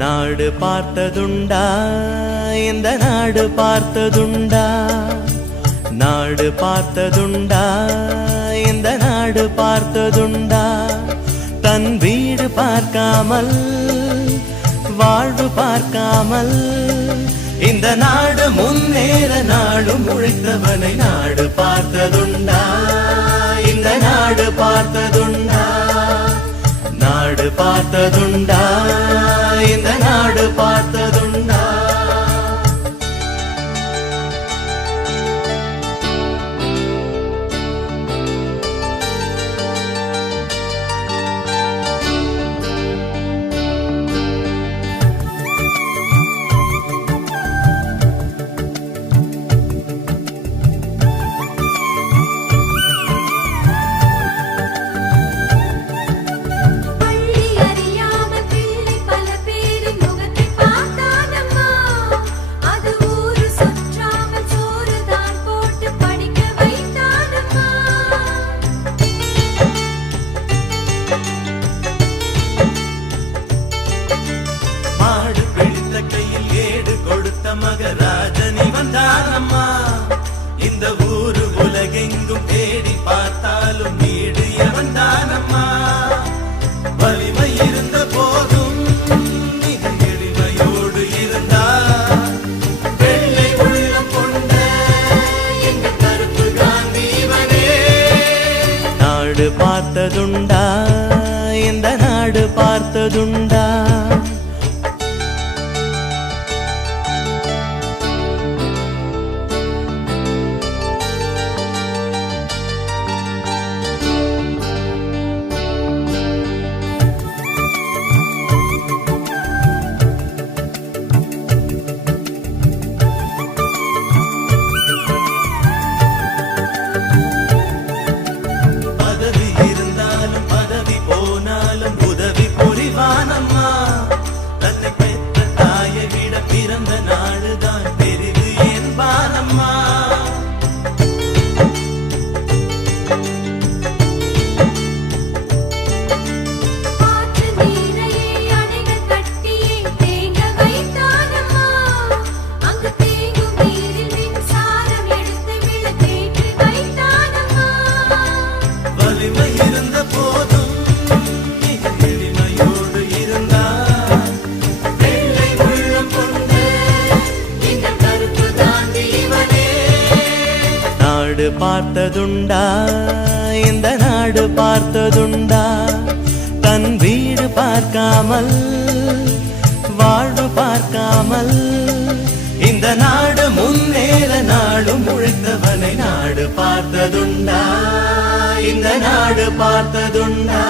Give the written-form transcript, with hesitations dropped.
நாடு பார்த்ததுண்டா இந்த நாடு பார்த்ததுண்டா நாடு பார்த்ததுண்டா இந்த நாடு பார்த்ததுண்டா தன் வீடு பார்க்காமல் வாழ்வு பார்க்காமல் இந்த நாடு முன்னேற நாடும் உழைத்தவனை நாடு பார்த்ததுண்டா இந்த நாடு பார்த்ததுண்டா நாடு பார்த்ததுண்டா இந்த நாடு பார்த்ததுண்டா மகராஜனி வந்தானம்மா இந்த ஊரு உலகெங்கும் தேடி பார்த்தாலும் வீடு வந்தானம்மா வலிமை இருந்த போதும் மிக எளிமையோடு இருந்தா வெள்ளை உள்ளம் கொண்ட எங்க கருப்பு காந்திவனே நாடு பார்த்ததுண்டா இந்த நாடு பார்த்ததுண்டா நாடு பார்த்ததுண்டா இந்த நாடு பார்த்ததுண்டா தன் வீடு பார்க்காமல் வாழ்வு பார்க்காமல் இந்த நாடு முன்னேற நாடும் உழைத்தவனை நாடு பார்த்ததுண்டா இந்த நாடு பார்த்ததுண்டா